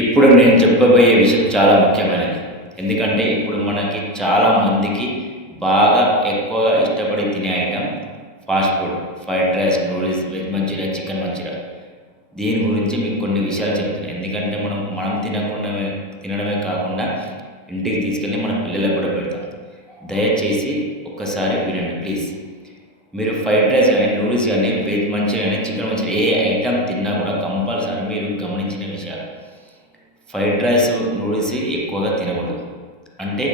ఇప్పుడు నేను చెప్పబోయే విషయం చాలా ముఖ్యమైనది. ఎందుకంటే ఇప్పుడు మనకి చాలా మందికి బాగా ఎక్కువగా ఇష్టపడి తినే item fast food. Fried rice, noodles, veg manchuria, chicken manchuria. దీని గురించి మీకు కొన్ని విషయాలు చెప్తాను. ఎందుకంటే మనం తినడమే కాకుండా ఇంటికి తీసుకెళ్ళి మన పిల్లలకు కూడా పెడతాం. దయచేసి ఒక్కసారి వినండి ప్లీజ్. మీరు ఫ్రైడ్ రైస్ కానీ, నూడిల్స్ కానీ, వెజ్ మంచూరియా కానీ, చికెన్ మంచూరియా ఏ ఐటెమ్ తిన్నా కూడా కంపల్సరీ మీరు గమనించిన విషయాలు. ఫ్రైడ్ రైస్, నూడిల్స్ ఎక్కువగా తినకూడదు. అంటే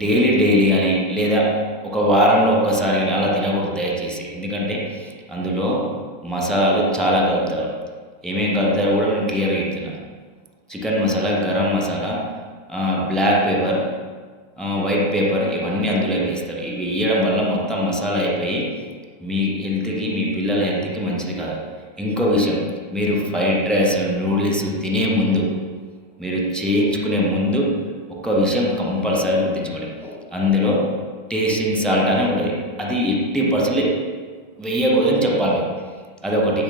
డైలీ అని లేదా ఒక వారంలో ఒక్కసారి అని అలా తినకూడదు దయచేసి. ఎందుకంటే అందులో మసాలాలు చాలా కలుపుతారు. ఏమేమి కలుపుతారో కూడా నేను క్లియర్గా చెప్తున్నాను. Chicken masala, garam masala, black pepper, white pepper ఇవన్నీ అందులో వేస్తారు. ఇవి వేయడం వల్ల మొత్తం మసాలా అయిపోయి మీ హెల్త్కి, మీ పిల్లల హెల్త్కి మంచిది కాదు. ఇంకో విషయం, మీరు ఫ్రైడ్ రైస్, నూడిల్స్ తినే ముందు, మీరు చేయించుకునే ముందు ఒక్క విషయం కంపల్సరీ గుర్తుంచుకోండి. అందులో టేస్టింగ్ సాల్ట్ అని ఉంటుంది. అది 80% వేయకూడదని చెప్పాలి. అదొకటి.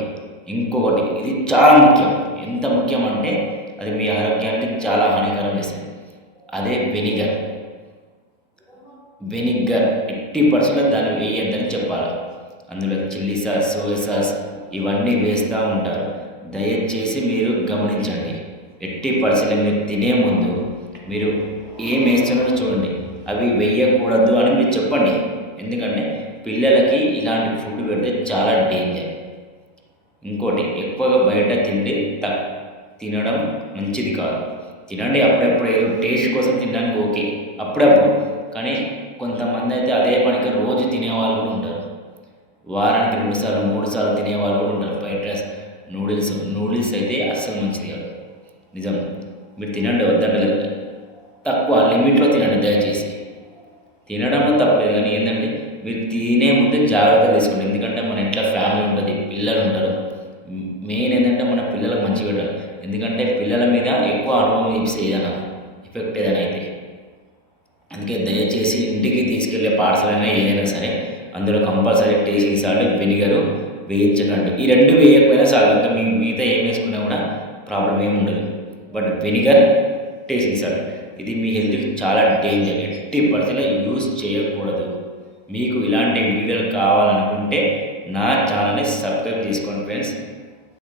ఇంకొకటి, ఇది చాలా ముఖ్యం. ఎంత ముఖ్యం అంటే అది మీ ఆరోగ్యానికి చాలా హానికరం చేస్తుంది. అదే వెనిగర్. 80% దాన్ని వేయొద్దని చెప్పాలి. అందులో చిల్లీ సాస్, సోయా సాస్ ఇవన్నీ వేస్తూ ఉంటారు. దయచేసి మీరు గమనించండి. 80% మీరు తినే ముందు మీరు ఏం వేస్తున్నారో చూడండి. అవి వేయకూడదు అని మీరు చెప్పండి. ఎందుకంటే పిల్లలకి ఇలాంటి ఫుడ్ పెడితే చాలా డేంజర్. ఇంకోటి, ఎక్కువగా బయట తినడం మంచిది కాదు. తినండి అప్పుడప్పుడు, ఏదో టేస్ట్ కోసం తినడానికి ఓకే అప్పుడప్పుడు. కానీ కొంతమంది అయితే అదే పనికి రోజు తినేవాళ్ళు కూడా ఉంటారు. వారానికి 2 సార్లు 3 సార్లు తినేవాళ్ళు కూడా ఉంటారు. ఫ్రైడ్ రైస్, నూడిల్స్ అయితే అస్సలు మంచిది కాదు. నిజం. మీరు తినండి, వద్దంటలేదు. తక్కువ లిమిట్లో తినండి దయచేసి. తినడంలో తప్పలేదు, కానీ ఏంటంటే మీరు తినే ముందే జాగ్రత్త తీసుకోండి. ఎందుకంటే మన ఇంట్లో ఫ్యామిలీ ఉంటుంది, పిల్లలు ఉంటారు. మెయిన్ ఏంటంటే మన పిల్లలకు మంచిగా పెట్టాలి. ఎందుకంటే పిల్లల మీద ఎక్కువ అనుభవం చూపిస్తే ఏదైనా ఎఫెక్ట్ ఏదైనా అయితే. అందుకే దయచేసి ఇంటికి తీసుకెళ్లే పార్సల్ అయినా ఏదైనా సరే అందులో కంపల్సరీ టేస్టింగ్ సాల్ట్, వెనిగరు వేయించకండి. ఈ రెండు వేయకపోయినా చాలు. ఇంకా మీ మిగతా ఏం వేసుకున్నా కూడా ప్రాబ్లం ఏమి ఉండదు. బట్ వెనిగర్, టేస్టింగ్ సాల్ట్ ఇది మీ హెల్త్కి చాలా డేంజర్. 80% యూస్ చేయకూడదు. మీకు ఇలాంటి వీడియోలు కావాలనుకుంటే నా ఛానల్ని సబ్స్క్రైబ్ చేసుకోండి ఫ్రెండ్స్.